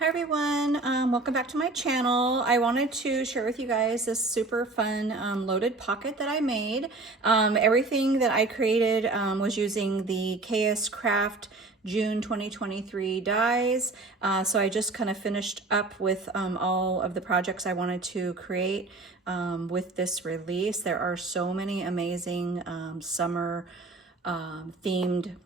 Hi everyone, welcome back to my channel. I wanted to share with you guys this super fun loaded pocket that I made. Everything that I created was using the KSCraft June 2023 dies. So I just kind of finished up with all of the projects I wanted to create with this release. There are so many amazing summer themed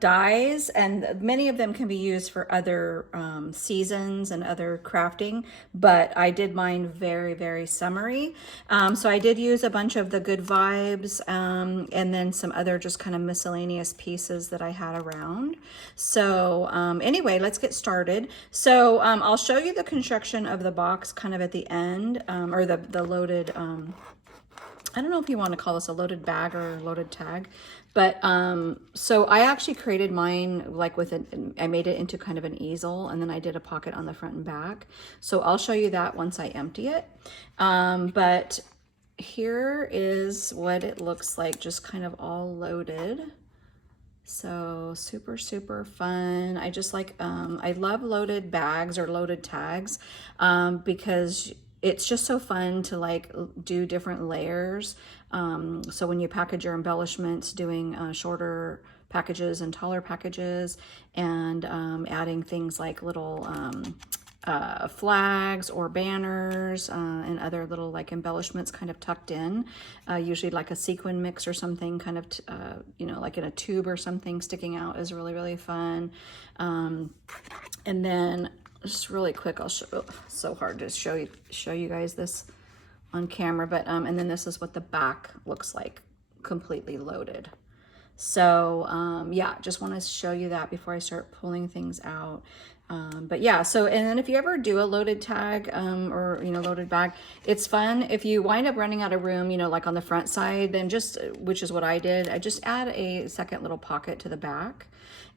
dies, and many of them can be used for other seasons and other crafting, but I did mine very summery. So I did use a bunch of the Good Vibes and then some other just kind of miscellaneous pieces that I had around. So anyway, let's get started. So I'll show you the construction of the box kind of at the end, or the loaded I don't know if you want to call this a loaded bag or a loaded tag, but so I actually created mine like I made it into kind of an easel, and then I did a pocket on the front and back. So I'll show you that once I empty it. But here is what it looks like, just kind of all loaded. So super fun. I just like, I love loaded bags or loaded tags because it's just so fun to like do different layers. So when you package your embellishments, doing shorter packages and taller packages, and adding things like little flags or banners and other little like embellishments kind of tucked in, usually like a sequin mix or something kind of, you know, like in a tube or something sticking out is really fun. And then just really quick, I'll show, so hard to show you guys this on camera, but and then this is what the back looks like, completely loaded. So yeah, just want to show you that before I start pulling things out. But yeah, so, and then if you ever do a loaded tag or, you know, loaded bag, it's fun. If you wind up running out of room, you know, like on the front side, then just, which is what I did, I just add a second little pocket to the back.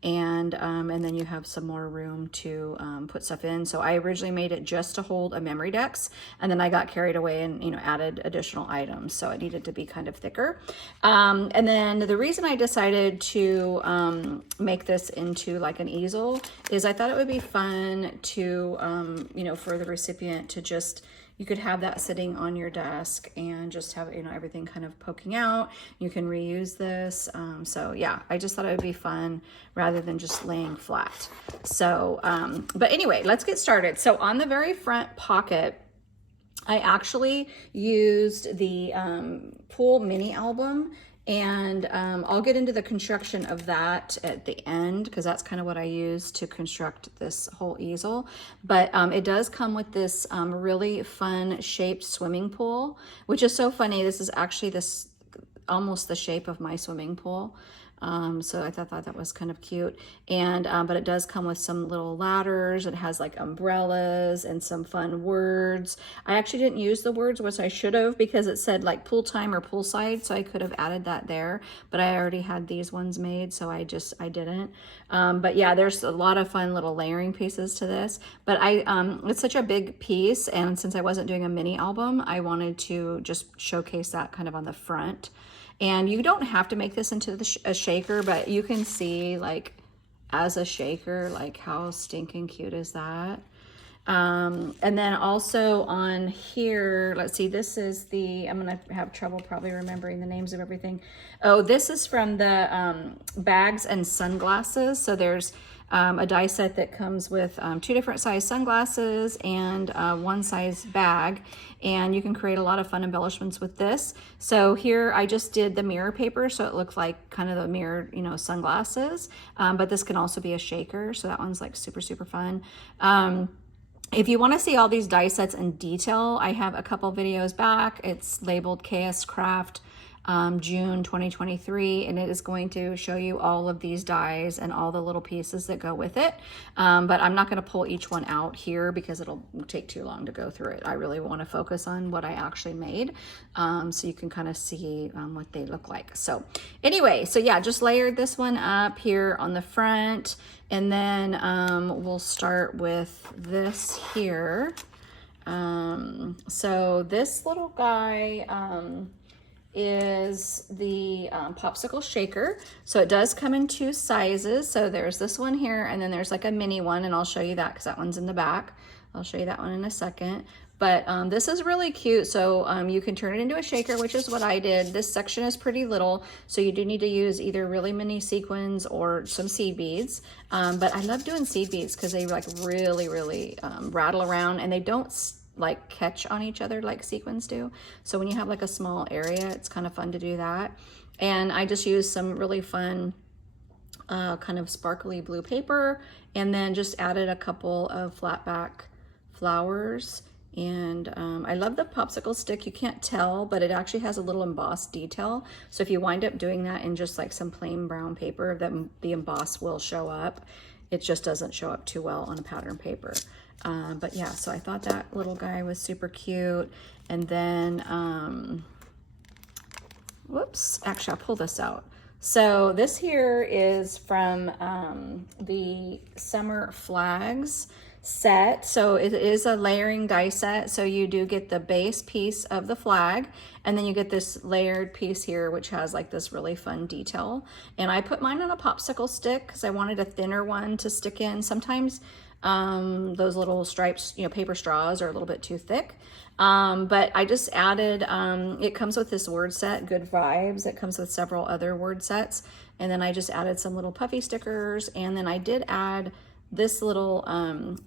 And then you have some more room to put stuff in. So I originally made it just to hold a MemoryDex, and then I got carried away and, you know, added additional items. So it needed to be kind of thicker. And then the reason I decided to make this into like an easel is I thought it would be fun to, you know, for the recipient to just, you could have that sitting on your desk and just have, you know, everything kind of poking out. You can reuse this. So yeah, I just thought it would be fun rather than just laying flat. So, but anyway, let's get started. So on the very front pocket, I actually used the Pool mini album, and I'll get into the construction of that at the end because that's kind of what I use to construct this whole easel. But it does come with this really fun shaped swimming pool, which is so funny. This is actually almost the shape of my swimming pool. So I thought that was kind of cute. And but it does come with some little ladders. It has like umbrellas and some fun words. I actually didn't use the words, which I should have, because it said like pool time or poolside, so I could have added that there, but I already had these ones made, so I didn't. But yeah, there's a lot of fun little layering pieces to this, but it's such a big piece, and since I wasn't doing a mini album, I wanted to just showcase that kind of on the front. And you don't have to make this into a shaker, but you can see like as a shaker, like how stinking cute is that? And then also on here, let's see, this is I'm gonna have trouble probably remembering the names of everything. Oh, this is from the bags and sunglasses. So there's a die set that comes with 2 different size sunglasses and 1 size bag, and you can create a lot of fun embellishments with this. So here I just did the mirror paper, so it looked like kind of the mirror, you know, sunglasses, but this can also be a shaker, so that one's like super fun. If you want to see all these die sets in detail, I have a couple videos back. It's labeled KSCraft June 2023, and it is going to show you all of these dies and all the little pieces that go with it. But I'm not going to pull each one out here because it'll take too long to go through it. I really want to focus on what I actually made, so you can kind of see what they look like. So anyway, so yeah, just layered this one up here on the front, and then we'll start with this here. So this little guy, is the Popsicle Shaker. So it does come in 2 sizes. So there's this one here, and then there's like a mini one, and I'll show you that because that one's in the back. I'll show you that one in a second. But this is really cute. So you can turn it into a shaker, which is what I did. This section is pretty little, so you do need to use either really mini sequins or some seed beads. But I love doing seed beads because they like really rattle around, and they don't like catch on each other like sequins do. So when you have like a small area, it's kind of fun to do that. And I just used some really fun kind of sparkly blue paper, and then just added a couple of flat back flowers. And I love the popsicle stick. You can't tell, but it actually has a little embossed detail. So if you wind up doing that in just like some plain brown paper, the emboss will show up. It just doesn't show up too well on a pattern paper. But yeah, so I thought that little guy was super cute. And then, whoops, actually I'll pull this out. So this here is from the Summer Flags set. So it is a layering die set. So you do get the base piece of the flag, and then you get this layered piece here, which has like this really fun detail. And I put mine on a popsicle stick because I wanted a thinner one to stick in. Sometimes those little stripes, you know, paper straws are a little bit too thick. But I just added, it comes with this word set, Good Vibes. It comes with several other word sets. And then I just added some little puffy stickers. And then I did add this little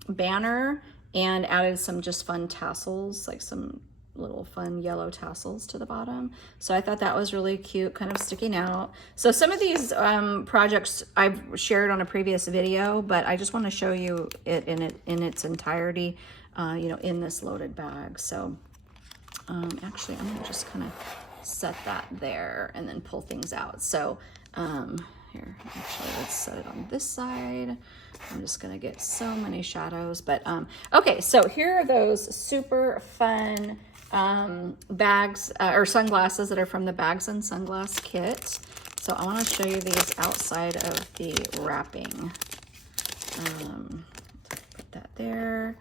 banner, and added some just fun tassels, like some little fun yellow tassels to the bottom. So I thought that was really cute, kind of sticking out. So some of these projects I've shared on a previous video, but I just want to show you it in its entirety, you know, in this loaded bag. So actually I'm gonna just kind of set that there and then pull things out. So here, actually, let's set it on this side. I'm just gonna get so many shadows, but okay, so here are those super fun bags or sunglasses that are from the Bags and Sunglass kit. So I wanna show you these outside of the wrapping. Put that there.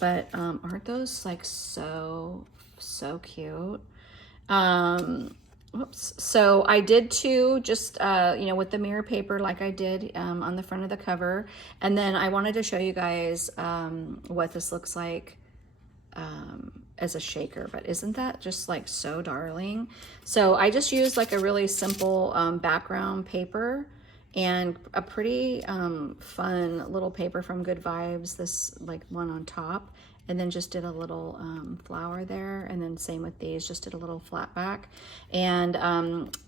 But aren't those like so cute? Whoops. So I did two, just, you know, with the mirror paper like I did on the front of the cover. And then I wanted to show you guys what this looks like as a shaker. But isn't that just like so darling? So I just used like a really simple background paper and a pretty fun little paper from Good Vibes, this like one on top. And then just did a little flower there, and then same with these, just did a little flat back. And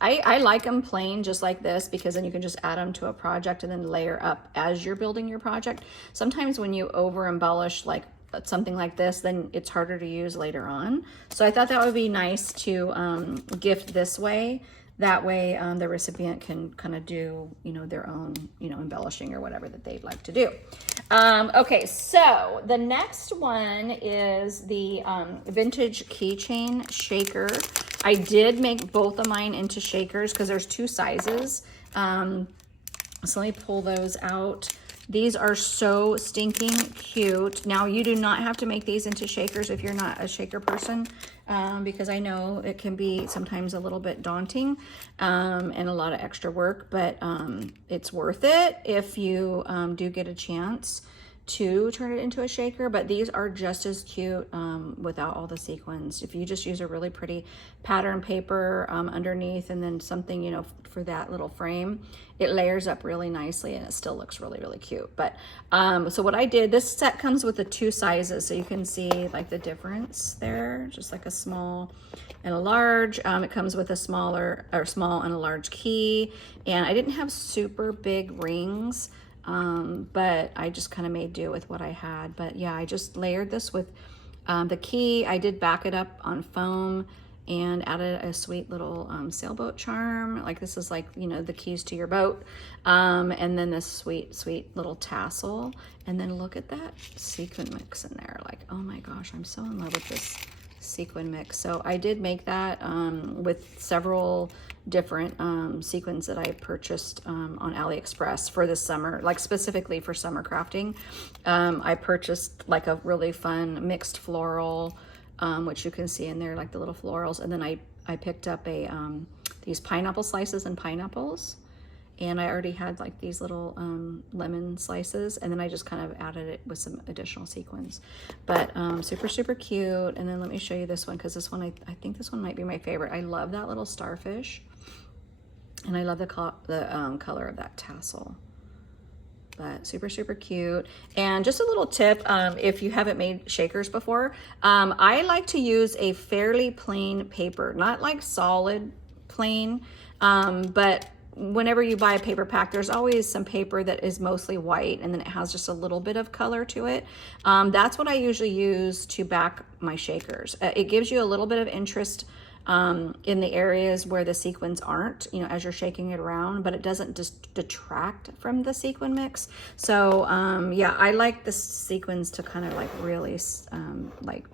I like them plain just like this, because then you can just add them to a project and then layer up as you're building your project. Sometimes when you over embellish like something like this, then it's harder to use later on. So I thought that would be nice to gift this way. That way the recipient can kind of do, you know, their own, you know, embellishing or whatever that they'd like to do. Okay, so the next one is the vintage keychain shaker. I did make both of mine into shakers because there's 2 sizes. So let me pull those out. These are so stinking cute. Now, you do not have to make these into shakers if you're not a shaker person, because I know it can be sometimes a little bit daunting and a lot of extra work, but it's worth it if you do get a chance to turn it into a shaker. But these are just as cute without all the sequins. If you just use a really pretty pattern paper underneath, and then something, you know, for that little frame, it layers up really nicely and it still looks really cute. But so what I did, this set comes with the 2 sizes, so you can see like the difference there, just like a small and a large. It comes with a small and a large key, and I didn't have super big rings, but I just kind of made do with what I had. But yeah, I just layered this with the key. I did back it up on foam and added a sweet little sailboat charm. Like, this is like, you know, the keys to your boat. And then this sweet little tassel. And then look at that sequin mix in there. Like, oh my gosh, I'm so in love with this sequin mix. So I did make that with several different sequins that I purchased on AliExpress for this summer, like specifically for summer crafting. I purchased like a really fun mixed floral, which you can see in there, like the little florals. And then I I picked up these pineapple slices and pineapples, and I already had like these little lemon slices, and then I just kind of added it with some additional sequins. But super, super cute. And then let me show you this one, because this one, I think this one might be my favorite. I love that little starfish, and I love the color of that tassel. But super, super cute. And just a little tip, if you haven't made shakers before, I like to use a fairly plain paper, not like solid plain, but whenever you buy a paper pack, there's always some paper that is mostly white, and then it has just a little bit of color to it. That's what I usually use to back my shakers. It gives you a little bit of interest in the areas where the sequins aren't, you know, as you're shaking it around, but it doesn't just detract from the sequin mix. So yeah, I like the sequins to kind of like really like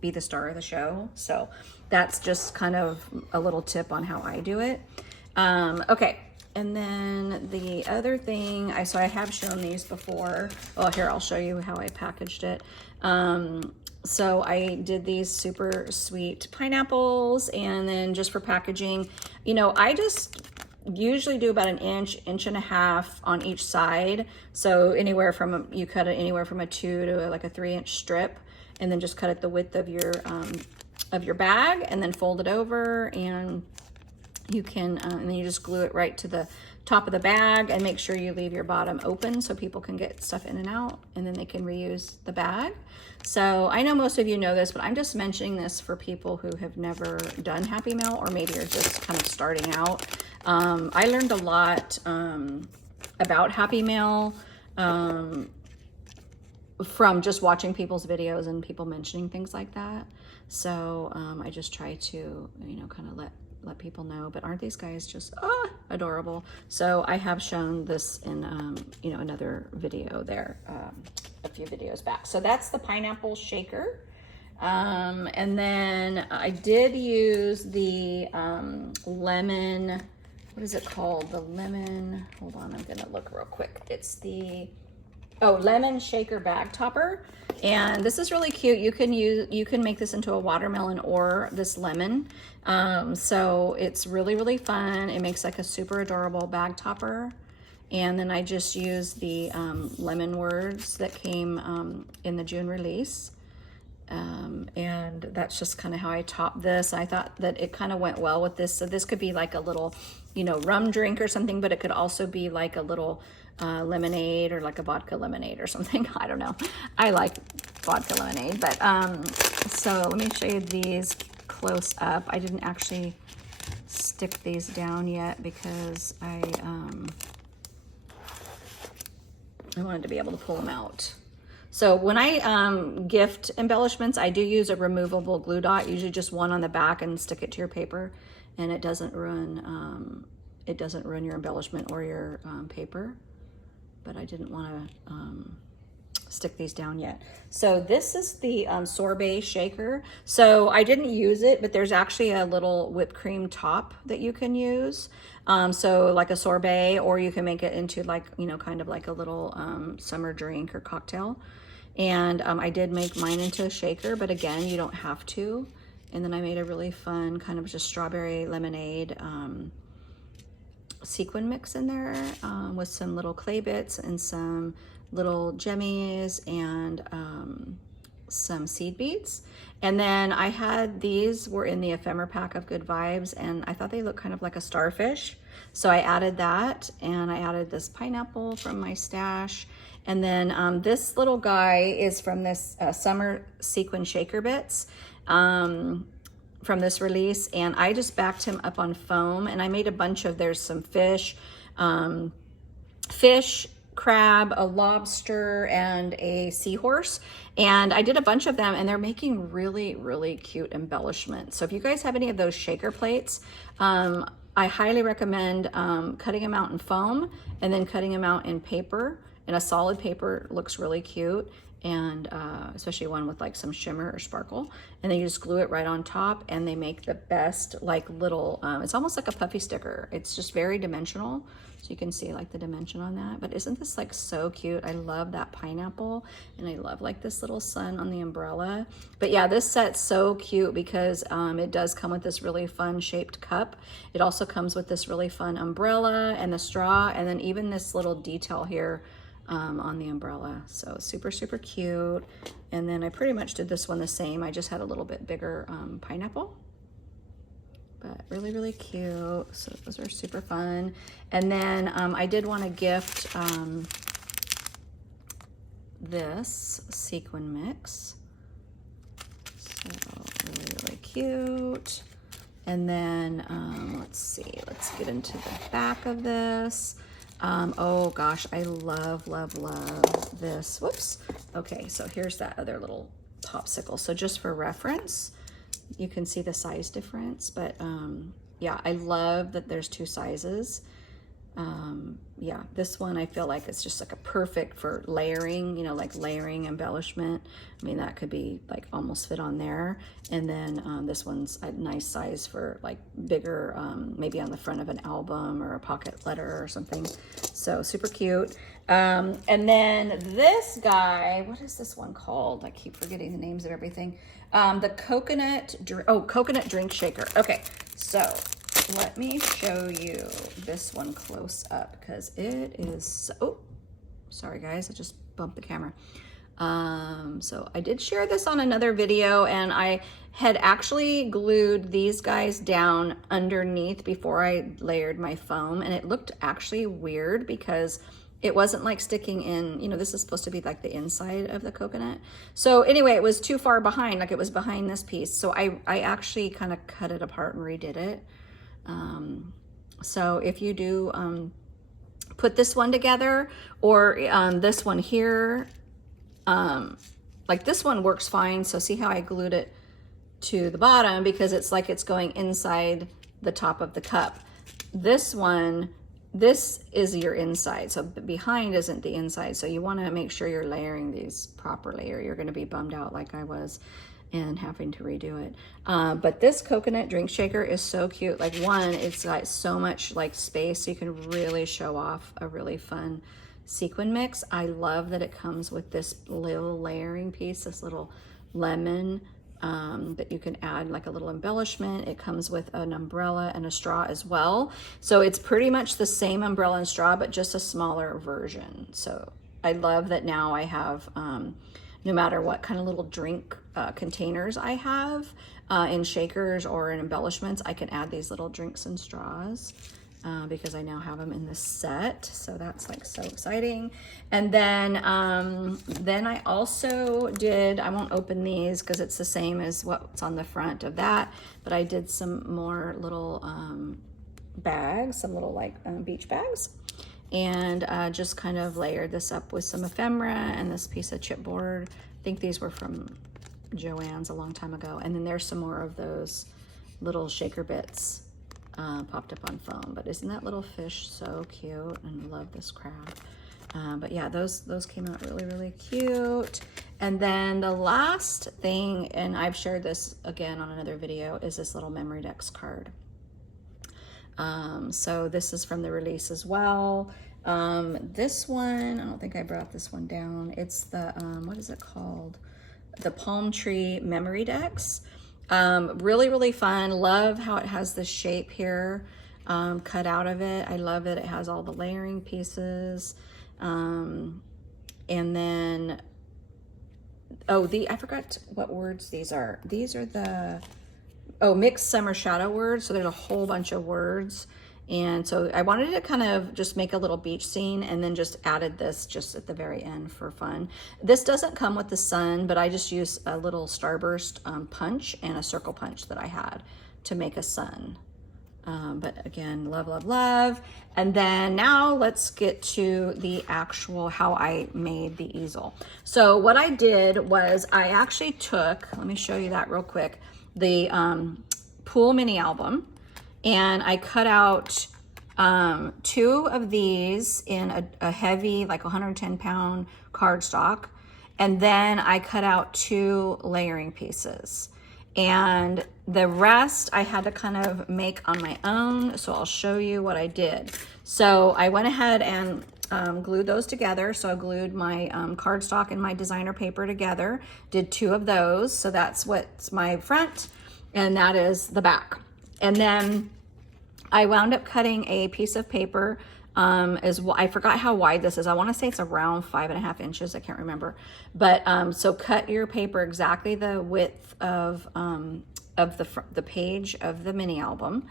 be the star of the show. So that's just kind of a little tip on how I do it. Okay, and then the other thing, so I have shown these before. Oh, here, I'll show you how I packaged it. So I did these super sweet pineapples, and then just for packaging, you know, I just usually do about an inch and a half on each side. So anywhere from, you cut it anywhere from a 2 to like a 3-inch strip, and then just cut it the width of your bag, and then fold it over, and you can, and then you just glue it right to the top of the bag, and make sure you leave your bottom open so people can get stuff in and out, and then they can reuse the bag. So I know most of you know this, but I'm just mentioning this for people who have never done Happy Mail, or maybe are just kind of starting out. I learned a lot about Happy Mail from just watching people's videos and people mentioning things like that. So I just try to, you know, kind of let people know. But aren't these guys just adorable? So I have shown this in you know, another video there, a few videos back. So that's the pineapple shaker. And then I did use the lemon, what is it called? The lemon, hold on, I'm gonna look real quick. It's the lemon shaker bag topper. And this is really cute. You can make this into a watermelon or this lemon. So it's really, really fun. It makes like a super adorable bag topper. And then I just used the lemon words that came in the June release. And that's just kind of how I topped this. I thought that it kind of went well with this. So this could be like a little, you know, rum drink or something, but it could also be like a little lemonade, or like a vodka lemonade or something. I don't know. I like vodka lemonade, but so let me show you these close up. I didn't actually stick these down yet because I wanted to be able to pull them out. So when I gift embellishments, I do use a removable glue dot, usually just one on the back, and stick it to your paper, and it doesn't ruin your embellishment or your paper. But I didn't want to stick these down yet. So this is the Sorbet Shaker. So I didn't use it, but there's actually a little whipped cream top that you can use. So like a sorbet, or you can make it into like, you know, kind of like a little summer drink or cocktail. And I did make mine into a shaker, but again, you don't have to. And then I made a really fun kind of just strawberry lemonade sequin mix in there with some little clay bits and some little jemmies and some seed beads. And then I had, these were in the ephemera pack of Good Vibes, and I thought they looked kind of like a starfish. So I added that, and I added this pineapple from my stash. And then this little guy is from this Summer Sequin Shaker Bits. From this release, and I just backed him up on foam, and I made a bunch of, there's some fish, crab, a lobster, and a seahorse, and I did a bunch of them, and they're making really, really cute embellishments. So if you guys have any of those shaker plates, I highly recommend cutting them out in foam and then cutting them out in paper And a solid paper looks really cute, and especially one with like some shimmer or sparkle. And then you just glue it right on top, and they make the best like little, it's almost like a puffy sticker. It's just very dimensional. So you can see like the dimension on that. But isn't this like so cute? I love that pineapple, and I love like this little sun on the umbrella. But yeah, this set's so cute because it does come with this really fun shaped cup. It also comes with this really fun umbrella and the straw, and then even this little detail here on the umbrella. So super, super cute. And then I pretty much did this one the same. I just had a little bit bigger pineapple. But really, really cute. So those are super fun. And then I did want to gift this sequin mix. So really, really cute. And then let's see, let's get into the back of this. Oh gosh, I love, love, love this. Whoops. Okay, so here's that other little popsicle. So just for reference, you can see the size difference, but yeah, I love that there's two sizes. Yeah, this one I feel like it's just like a perfect for layering, you know, like layering embellishment. I mean, that could be like almost fit on there. And then this one's a nice size for like bigger, maybe on the front of an album or a pocket letter or something. So super cute. And then this guy, what is this one called? I keep forgetting the names of everything. The coconut drink shaker. Okay, so let me show you this one close up because it is, oh, sorry guys, I just bumped the camera. So I did share this on another video, and I had actually glued these guys down underneath before I layered my foam, and it looked actually weird because it wasn't like sticking in, you know, this is supposed to be like the inside of the coconut. So anyway, it was too far behind, like it was behind this piece. So I actually kind of cut it apart and redid it. So if you do put this one together, or this one here, like this one works fine. So see how I glued it to the bottom because it's like it's going inside the top of the cup. This one, this is your inside, so behind isn't the inside. So you want to make sure you're layering these properly, or you're going to be bummed out like I was and having to redo it. But this coconut drink shaker is so cute. Like one, it's got so much like space, so you can really show off a really fun sequin mix. I love that it comes with this little layering piece, this little lemon that you can add like a little embellishment. It comes with an umbrella and a straw as well. So it's pretty much the same umbrella and straw, but just a smaller version. So I love that now I have, no matter what kind of little drink containers I have in shakers or in embellishments, I can add these little drinks and straws. Because I now have them in this set. So that's like so exciting. And then I also did, I won't open these because it's the same as what's on the front of that, but I did some more little bags, some little like beach bags, and just kind of layered this up with some ephemera and this piece of chipboard. I think these were from Joann's a long time ago. And then there's some more of those little shaker bits popped up on foam. But isn't that little fish so cute? And I love this crab. But yeah, those came out really, really cute. And then the last thing, and I've shared this again on another video, is this little MemoryDex card. So this is from the release as well. This one, I don't think I brought this one down. It's the, what is it called? The Palm Tree MemoryDex. Really, really fun. Love how it has this shape here cut out of it. I love that it has all the layering pieces. And then, oh, I forgot what words these are. These are the, mixed summer shadow words. So there's a whole bunch of words. And so I wanted to kind of just make a little beach scene, and then just added this just at the very end for fun. This doesn't come with the sun, but I just used a little starburst punch and a circle punch that I had to make a sun. But again, love, love, love. And then now let's get to the actual how I made the easel. So what I did was I actually took, let me show you that real quick, the Pool mini album, and I cut out 2 of these in a heavy, like 110-pound cardstock. And then I cut out 2 layering pieces. And the rest I had to kind of make on my own. So I'll show you what I did. So I went ahead and glued those together. So I glued my cardstock and my designer paper together, did 2 of those. So that's what's my front and that is the back. And then I wound up cutting a piece of paper. I forgot how wide this is. I want to say it's around 5.5 inches. I can't remember. But so cut your paper exactly the width of the page of the mini album.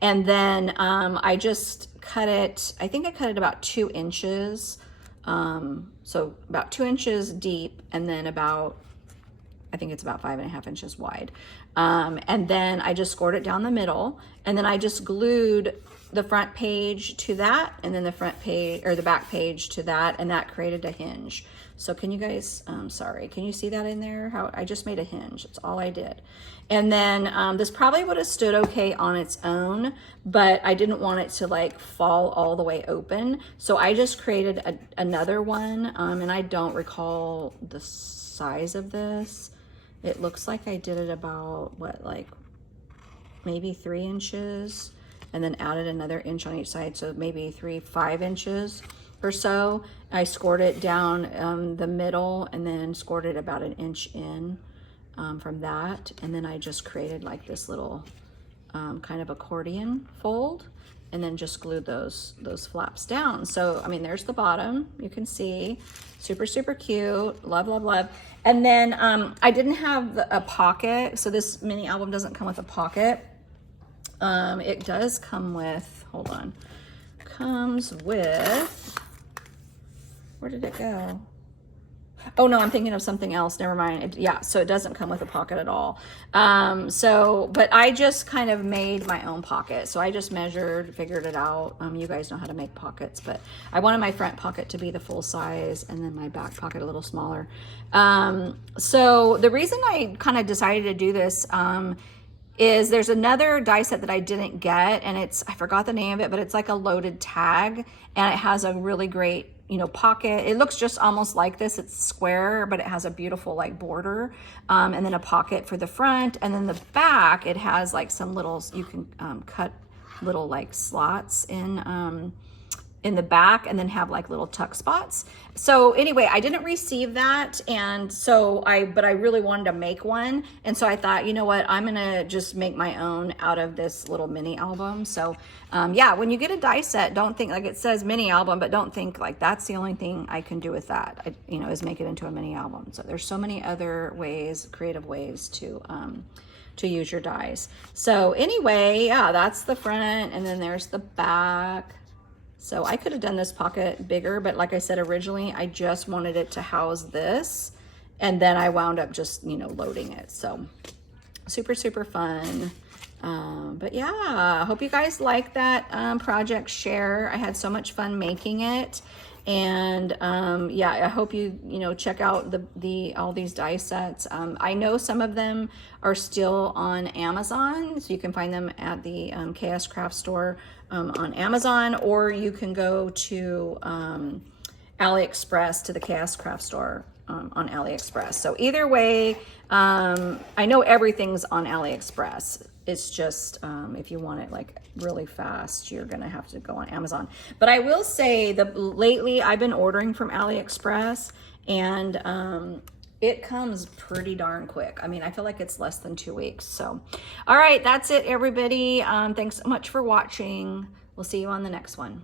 And then I just cut it, I think I cut it about 2 inches. So about 2 inches deep, and then I think it's about 5.5 inches wide. And then I just scored it down the middle, and then I just glued the front page to that, and then the front page or the back page to that, and that created a hinge. So can you guys, sorry, can you see that in there? How I just made a hinge, that's all I did. And then this probably would have stood okay on its own, but I didn't want it to like fall all the way open. So I just created another one, and I don't recall the size of this. It looks like I did it about, what, like maybe 3 inches, and then added another inch on each side, so maybe 5 inches or so. I scored it down the middle, and then scored it about 1 inch in from that, and then I just created like this little kind of accordion fold, and then just glued those flaps down. So I mean, there's the bottom, you can see, super cute, love. And then I didn't have a pocket, so this mini album doesn't come with a pocket. It does come with, hold on, comes with, where did it go? Oh no, I'm thinking of something else, never mind. Yeah, so it doesn't come with a pocket at all. But I just kind of made my own pocket. So I just measured, figured it out. You guys know how to make pockets, but I wanted my front pocket to be the full size, and then my back pocket a little smaller. So the reason I kind of decided to do this is there's another die set that I didn't get, and I forgot the name of it, but it's like a loaded tag, and it has a really great, pocket. It looks just almost like this. It's square, but it has a beautiful like border, and then a pocket for the front, and then the back, it has like some little, you can cut little like slots in the back, and then have like little tuck spots. So anyway, I didn't receive that, and so but I really wanted to make one, and so I thought, you know what, I'm gonna just make my own out of this little mini album. So yeah, when you get a die set, don't think, like it says mini album, but don't think like that's the only thing I can do with that, is make it into a mini album. So there's so many other ways, creative ways to use your dies. So anyway, yeah, that's the front, and then there's the back. So I could have done this pocket bigger, but like I said, originally I just wanted it to house this, and then I wound up just, loading it. So super fun. But yeah, I hope you guys like that project share. I had so much fun making it. And yeah, I hope you check out all these die sets. I know some of them are still on Amazon, so you can find them at the KSCraft store on Amazon, or you can go to AliExpress, to the KSCraft store on AliExpress. So either way, I know everything's on AliExpress. It's just if you want it like really fast, you're gonna have to go on Amazon. But I will say that lately I've been ordering from AliExpress, and it comes pretty darn quick. I mean, I feel like it's less than 2 weeks. So, all right, that's it, everybody. Thanks so much for watching. We'll see you on the next one.